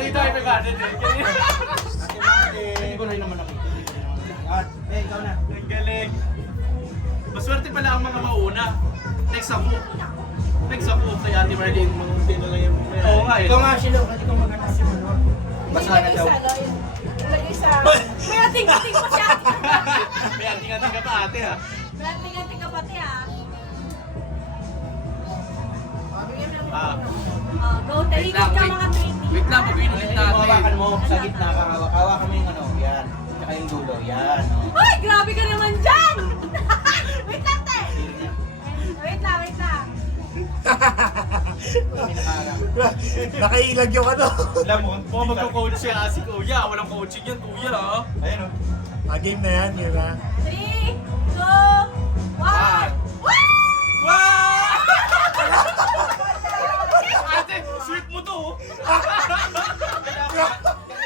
Kanina tayo may ganit eh. Hindi ko rin naman nakita. Ikaw na. Ang galing. Maswerte pala ang mga mauna. Next ako. Next ako kay Ate Marlene. Munti na lang yung mamaya. Oo nga eh. Ikaw nga sila, kasi ikaw maganda si Manor. Basa na daw. Lagay sa... May ating-ating pa siya. May anting-anting ka pa ate ha. May ating-ating ka pati ha. Ah. Go, talikod ka mga 20. Wait lang, pag-inulit natin. Hawakan mo sa gitna ka. Hawakan mo yung ano. Yan. Tsaka yung dulo. Yan. Oh. Ay, grabe ka naman dyan! Wait lang, te! Wait lang. Kami nakaharap. Nakailag yung ano. Alam mo, Mukhang magko-coach siya si Kuya. Walang coaching yan, Kuya ha. ayun o. Game na yan, yun na. 3, 2, 1. Wow! Ate, sweet mo to oh.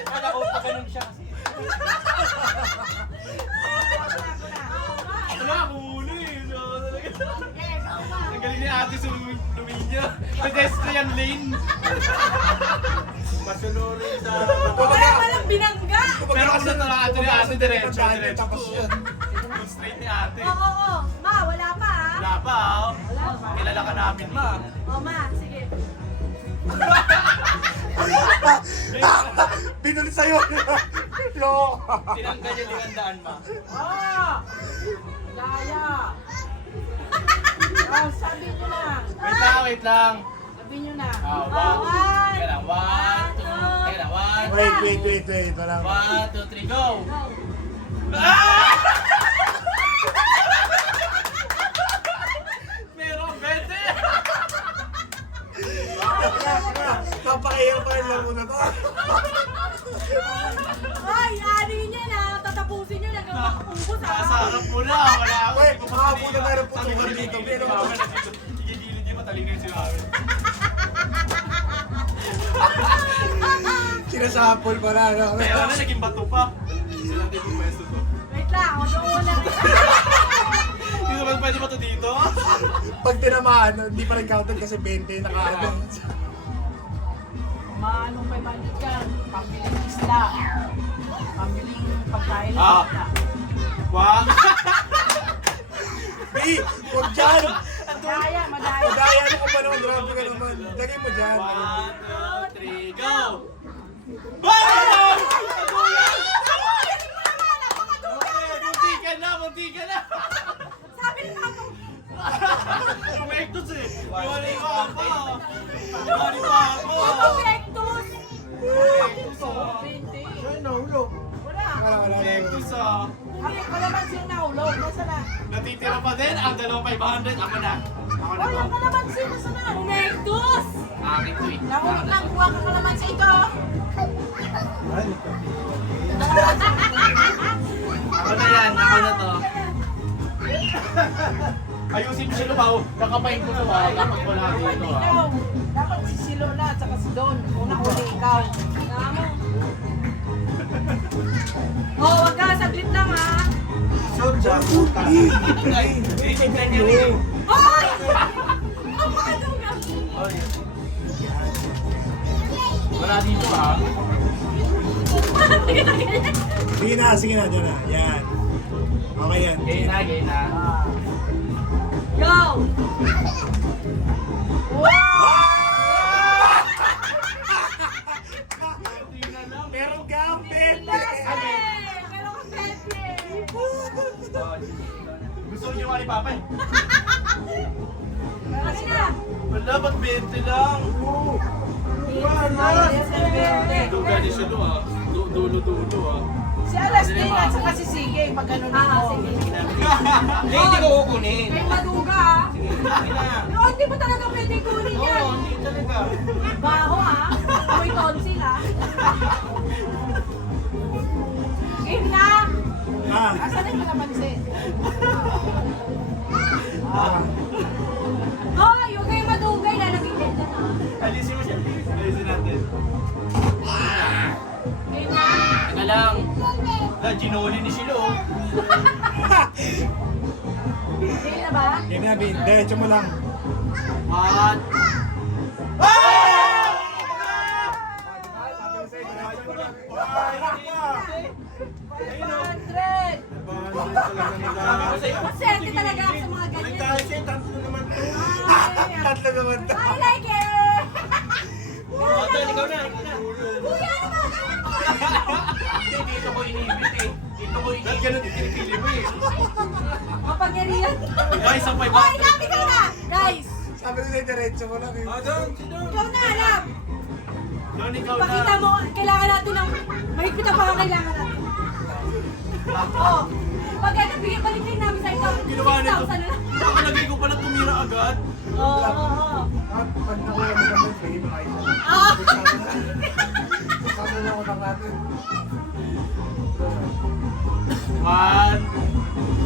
Kala ko pa ganun siya kasi. Wala, huli. No, talaga. Yes, oma. Ang galing ni ate sa luminya. Pedestrian lane. Masunurin sa... Wala walang binangga. Pero kung natala ate ni ate, diretso. Tapos yun. Yung straight ni ate. Oo. Ma, wala pa ha? Wala pa oh. Kilala ka namin ma. O, ma, sige. Pinulit sa'yo. Yo. Tinanggal yung ligandaan ma. Gaya! Sabi ko na. Wait lang. Sabi nyo na. One. Kaya lang, one, two. Kaya lang, one. Wait. Walang. 1, 2, 3, go! Go. Meron, 20! Napakahirap pa yung laro na to. Ay, ani niya na. Tatapusin nyo na. Ubus ha. Nasa harap mo na, wala ako. Wait, makakapo na meron putukan dito. Pero gigilid niya, matalingin si Mami. Sinasapol pa na, no? Pero na, naging bato pa. Sila din yung pwesto to. Wait lang. O, doon lang. Hindi naman pwede ba to dito? Pag tinamaan, hindi pa nag-counted kasi 20 nakaano. Maanong 500 yan. Pambiling isla. Pambiling pagkain ng Ah. isla. One. Hey, huwag dyan! Madaya. Madaya na ka pa naman, grabe ka naman. Lagay mo dyan. 1, 2, 3, go! Bang! Munti ka na! Sabi ni Papa. Kumektos eh! Yari pa ako! Yari pa ako! Pectus. Kumektos ah! 20. Nahulog. Wala. Kumektos ah! Ako kalamansi yung nahulog. Nasa na? Natitira pa din ang dalawang 500. Ako na! Ako na Ay, to! ang kalamansi. Nasa na? Pectus. Akin to eh! Nahulog lang. Kuha ka kalamansi ito. Ako na yan! Ako na to! Ayusin mo siya lumaw! Kakapain ko to ah! Dapat wala dito ah! Ikaw. Dapat si Silo na at saka si Don. Una uli ikaw. Tama. Oh, wag ka. Saglit lang ha. Shoot siya. Ay! Tingnan niyo rin! Ay! Ang makaduga. Wala dito ah! Sige na, dyan na. Yan. Okay yan. Gay na! Go! Merong gambit! Meron kang pepe. Gusto niyo ka ni Papa eh! Ano na? Wala, ba't 20 lang? Duga ni siya ah. Dulo ah. Si Alastin at saka si Sige. Pag ganun Sige. Hindi ko kukunin. Kay Maduga ha. Sige na. No, hindi mo talaga pwede kunin yan. Oo, hindi talaga. Baho ha. Amoy tonsil ha. Game na. Asan yung kalamansi? Hoy, huwag kayong madugay. Lalagay din dyan ha. Alisin mo siya. Alisin natin. Game na. Teka lang. Ginoli ni Shilo. Game na ba? Yan na, Bin. Diretso mo lang. At... isa pa Oh, Lab, ikaw na! Guys, Sabi ko na diretso mo lang eh. ikaw na, Lab! Doon ikaw Pakita na. mo, kailangan natin ng... Mahigpit ang mga kailangan natin. Oh, pag ano, balik kayo namin sa ikaw. Ginawa nito. 6,000 na lang. Nakalagay ko pala tumira agad. Oo. At pag nakuha mo kami, bigay mo kayo. Ah! Sabi na ako ng natin. One.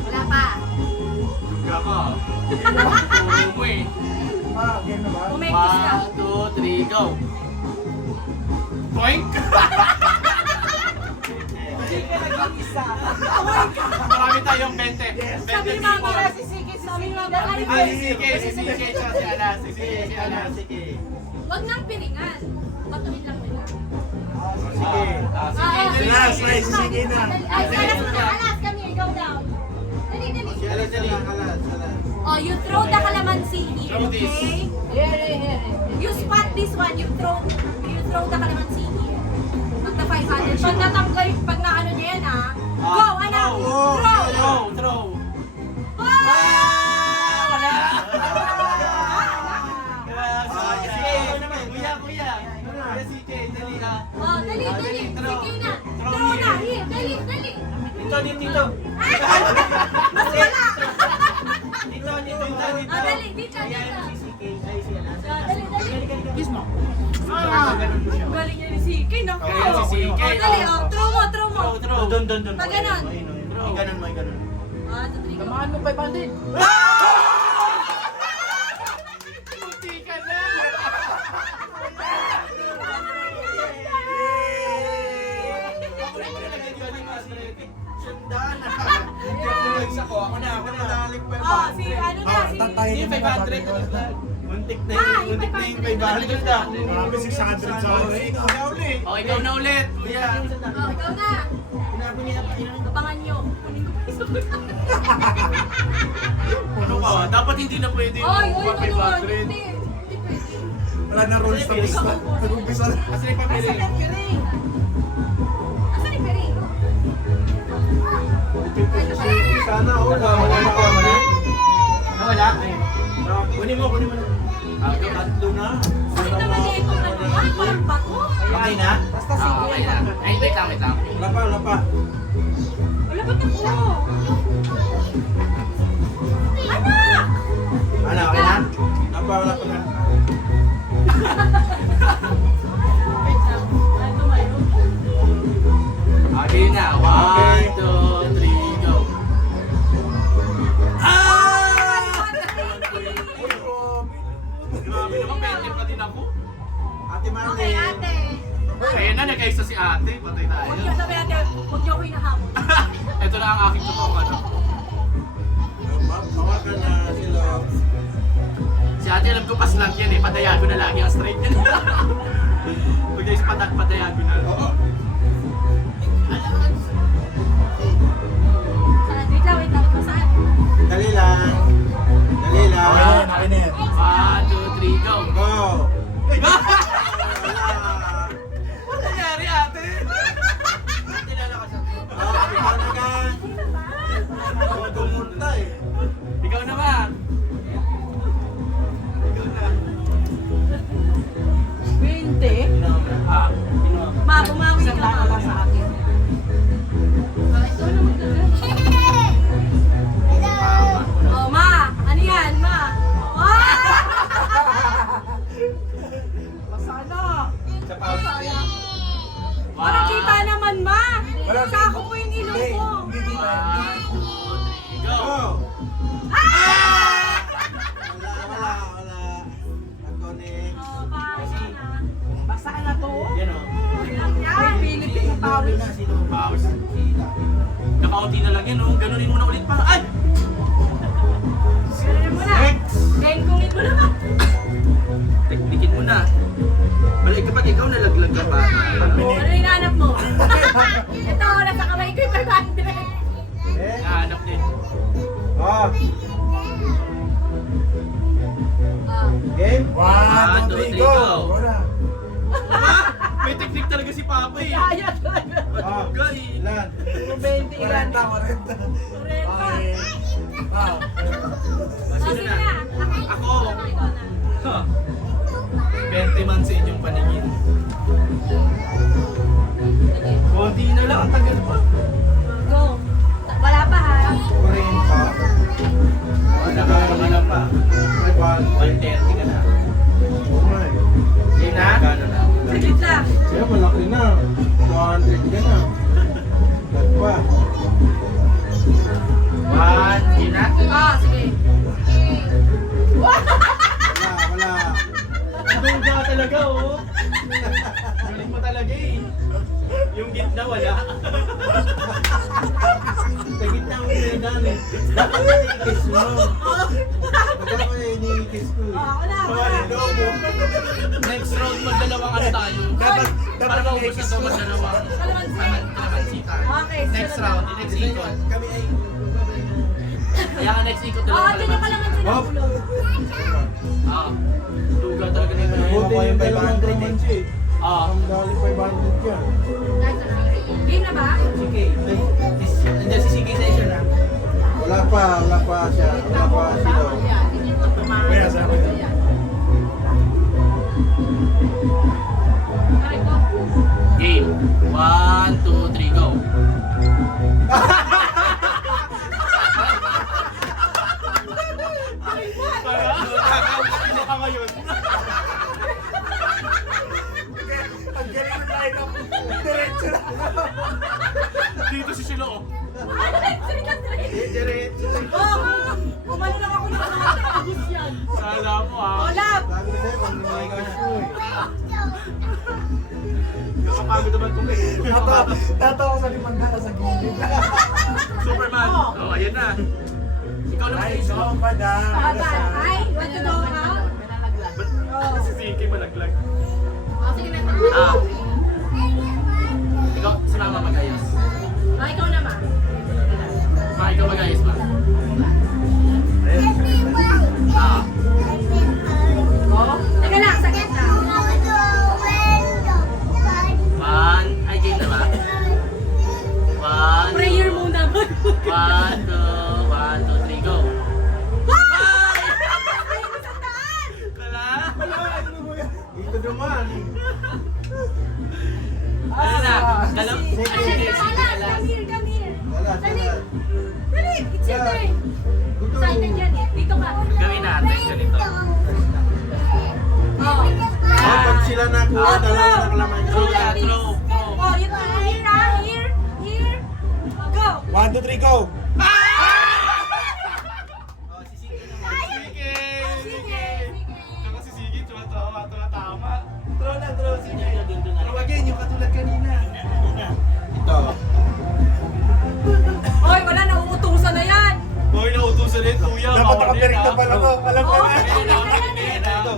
Wala pa. Gaka. Puro mo eh. Game na ba? Umekis ka. 1, 2, 3, go. Boink! Hindi ka naging isa. Marami tayong 20. 20 Sabi ni Mama, people. Si Siki, si sabi ni Siki. Mama, ay, Ay, si CK, tsaka si Ala. Si CK, si Ala. wag nang piringan. Patuloy lang nila. Sige. Sige, dali. Last, ay, sige na. Ay, alas mo na, alas kami, ikaw daw. Dali, dali. Oh, you throw the calamansi here, Throw this. okay? Here. You spot this one, you throw the calamansi here. Magna 500. Pag natanggal, pag naano niya yan ha. Go, anak! Throw! Throw. Oh! Wala. Ah, Sige. Kuya. Kuya, CK, dali na. Oh, dali, dali. Throw. Sige na. Throw Throw na, here. here. Dali, dali. Dito. Ay! Mas wala! Dito. Ah, dali, dito, dito. Ah, dali, dali. Kiss mo. Galing niya ni CK, naku. Kaya si CK, Oh, dali, oh. Throw mo. Throw. Doon. Pag ganon. Ganun. Ah, 2, 3, go. Samahan mo 500. Munti ka na. Oh, si ano na, si... Tatay Yung 500 na lang. Muntik na Ah, yun. Muntik na yung 500 na. Marami 600 sa akin. O, ikaw na ulit. Kuya. Oh, ikaw na. Kapangan nyo. Kunin ko pa yung Ano ka? Dapat hindi na pwede yung Oy, ano nga? 500. Hindi pwede. Wala na rules na pista. Nag-umpisa na. Kasi may pamili. Asan yung ring? Asan yung ring? Sana ako, wala makuha mo na. Wala? Kunin mo na. Tatlo na. Saan naman ito? Ano? Walang bato? Okay na? Basta Siki. Okay lang. Ay, wait lang. Lapa. Wala ba't ako? Anak! Ano, okay na? Lapa na. Wait lang. Ano mayroon? Okay na. 1, 2, 3, go. Grabe naman, pwede pa din ako. Ate Marley. Okay, ate. Ayun na, nag-aisa si ate. Patay tayo. Huwag niyo sabi ate, huwag niyo ako hinahamon. Ito na ang aking totoo ano. Mawakan na sila. Si ate alam ko paslang yan eh. Padayago na lagi ang straight yan. Pag guys, padayago na. Oo. Saan? Wait lang. Saan? Dali lang. Okay na yan. 1, 2, 3, go. Go. Ano nangyari ate? Paano ka? Gumunta eh. Ikaw naman. Ikaw na. 20. Ah, Ma, bumawi ka Isang ma. daan lang sa akin. Ikaw na magdala. Oh, ma. Ano yan, ma? Masana. Sa pause. Parang kita naman, ma. Wala. Sako po yung ilong ko. Hindi kita. 1, 2, 3, go. Go. Wala. Nag-connect. Oh, kaya na. Basta na to. Yan o. Yan. Philippine pawis. Pause. Nakaunti na lang yan oh. Ganunin mo na ulit pa. Ay! Ganun mo na. Gengkungin mo naman. Teknikin mo na. Balik kapag ikaw nalaglag ka pa. Oh, ano hinahanap mo? Ito, nasa kamay ko yung 500. Nahanap din. Oh. Ah. Game. 1, 2, 3, go! Go na. May teknik talaga si Papa eh. Kaya talaga. Maduga eh. Ilan? 20 ilan. 40. Okay. Wow. Sino sige na? na. Ako. Ikaw na. Huh. 20 man sa inyong paningin. Konti na lang, ang tagal pa. Go. Wala pa ha. 40. Wala ka naman pa. 130 ka na. Game na? Gano na? Saglit lang. Kaya malaki na. 200 ka na. Dagpa. 1, game na? Sige. Wala. Duga talaga oh. Galing mo talaga eh. Yung gitna wala. Sa gitna mo pinagdaan eh. Dapat na i-kiss mo. Dapat na i-kiss ko eh. Wala. Next round magdalawang ano tayo. Dapat Para maubos na ito magdalawang kalamansi tayo. Okay, Next sunod round, na. next ikot. Kami ay... Kaya nga next ikot Oo, dalawa dyan yung kalaman sila Hop. ulo. Ah, duga talaga na ito. Buti yung dalawang kamansi. Ah, Ang dali 500 yan. Game na ba? sige. Nandiyan si CK session ah. Wala pa siya. Wala pa sila. Kaya sa akin. Aray ko. Game. 1, 2, 3, go. Ano ka ngayon? Ang galing ng line up. Diretso na. Dito si Shilo. Kumano lang ako ng mga abus yan. Sala mo ah. Olap! Sabi ko sa'yo, pag nilikas mo eh. Nakapagod naman kung Tatawa ko sa limanda na sa gilid. Superman. Oh, ayan na. Ikaw naman Ay, yung Shilo. no, madam. Ay, what to do ha? Ba't si CK malaglag? Sige na. Ah. Ikaw, si Mama magayos. Ikaw naman. Ikaw magayos ba? Ah. Teka lang, sakit na. 1, ay game na ba? 1, Prayer muna. 1, 2, 3, go. Wala? Dito naman. Ano na? Dalaw? Ay, Sige, come here, come here. Wala, Dali. wala. Dali, it's your turn. Dito. Excited yan eh. Dito ka. Gawin natin ganito. Oh. Pag sila nakuha, dalawa ng laman. Throw Yeah, like this. throw. Oh, you here na, here, here. Go. 1, 2, 3, go! Sige! Sige, sige. Saka si Sige, tama. Throw na, throw. Sige. Tawagin yung katulad kanina. Ito. Hoy, wala na, uutusan na yan. Hoy, nautusan rin, kuya. Dapat nakapirik na pala ko. Alam ko Oo, na. okay na yan eh. Ito.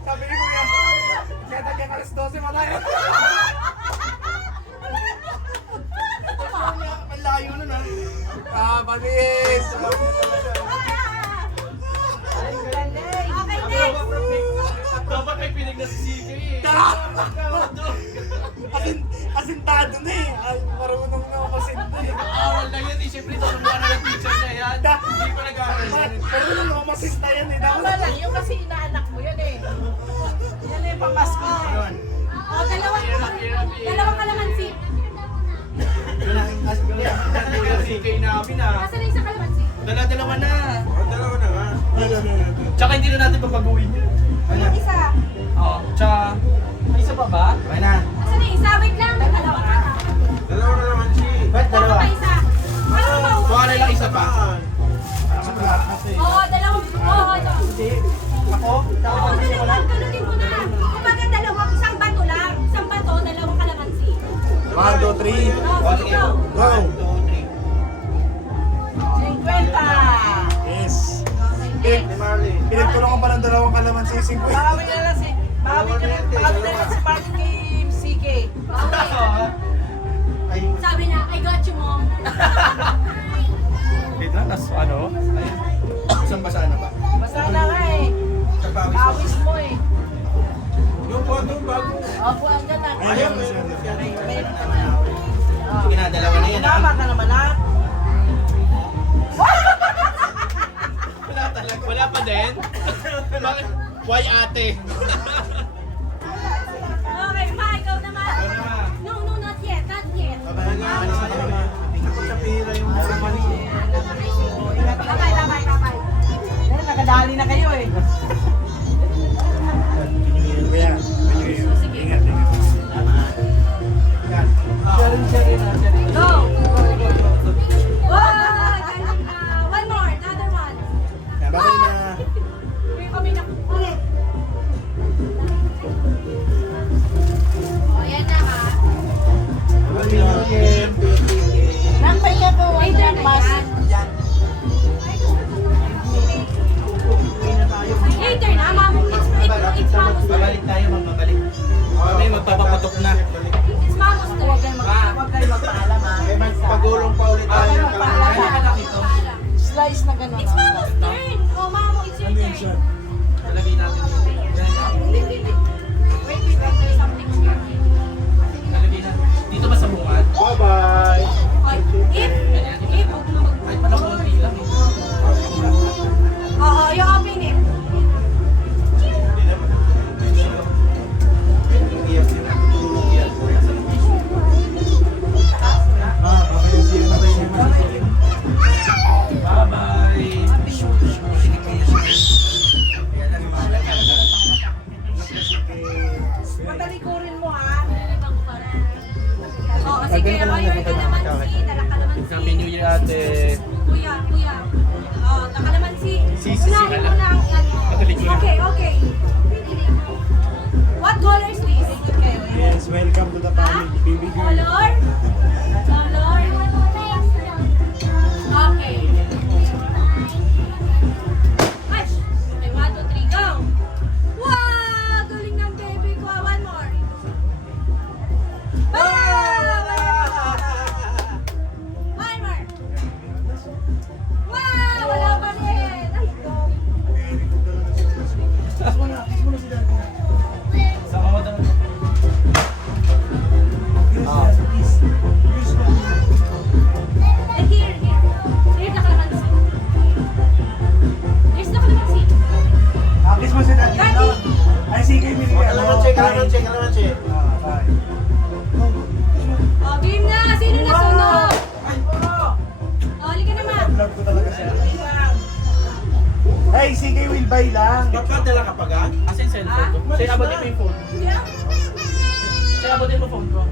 Sabi ni Kuya, kaya tagyang alas 12 matayo. Malayo na na. Panis! Okay, next. Dapat may pinig na si Sige eh. Asintado na eh. Ay, marunong na umasinta eh. Awal na yan eh. Siyempre, tulong ka na ng teacher na yan. Hindi ko nag-aaral yan. Marunong na umasinta yan eh. Tama lang, yung kasi inaanak mo yan eh. Yan eh, pamasko. Yun. Oh, dalawang kalamansi. Kuya CK namin ah. Asa na isang kalamansi? Dala-dalawa na. Dalawa na nga. Tsaka hindi na natin papaguhin yun. Yung isa. Oo. Tsaka, may isa pa ba? Okay na. Asa na isa? Wait lang. Dalawa ka. Dalawa na naman si. Ba't Dalawa pa isa. Ano ba? Kuha na lang isa pa. Oo, dalawang. Oo, ito. Ako? Oo, dalawang. Ganunin mo na. Kumbaga dalawang, isang bato lang. Isang bato, dalawang kalamansi. 1, 2, 3. Oh, sige, go. Go! 50! Yes. Okay, Ni Marley. Pinagtulungan pa ng dalawang kalaman sa ising ko. Bawi na lang si Martin kay CK. Okay. Ay, Sabi na, I got you, mom. na, tas ano? Isang basa na ba? Basta na nga eh. Sa pawis. Pawis mo eh. Yung bago. Opo, andyan na. Ayun, Meron ka na. Oh. Sige na, dalawa na yan. Tama ka naman ha. Wala talaga. Wala pa din? Bakit? Why ate? Okay, ma, ikaw naman. No, not yet, not yet. Takot sa pira yung mali. Babay. Eh, nakadali na kayo eh. Sige. Sharing na. Go! Wow! Galing na. One more, another one. Babay na. May kami na. Okay. O, yan na ha. Nampay ka po. Later na yan. Later na, mamo. It's mama's turn. Babalik tayo, magbabalik. Kami magpapapatok na. It's mama's Huwag turn. kayo magpaalam ha. Eh, magpagulong pa ulit tayo ng Paalam. Slice na gano'n. It's mama's turn. Oh, mamo, it's your turn. Talagay natin. Wait, there's something on your hand. Talagay natin. Dito ba sa bungad? Bye-bye. If, huwag mo mag- Ay, pala konti lang eh. Oo, you open it. Bye-bye! Patalikurin mo ha. Oo, sige, ayun ka naman si, nakalaman si. Happy New Year, ate. Kuya. Oo, nakalaman si. Si, Unahin mo ala. lang yan. Patalikurin. Okay. What color is this? Yes, welcome to the family. Baby girl. Color? Okay. Ay! Okay, 1, 2, 3, go! Wow! Galing ng baby ko. One more. One more. Wow! Wala pa rin. Ay, go. Sa kawadan. And here. Here's the calamansi. Here's the calamansi. Kiss mo si Daddy. Daddy! Ay, sige, Mili. Kalamansi. Bye. Oh, game na. Sino na sunod? Oh, halika naman. Vlog ko talaga siya. Ay, sige, will buy lang. Magkadala ka pa gan? Asin cellphone ko. Siya abutin mo yung phone. Yeah. Siya abutin mo phone ko.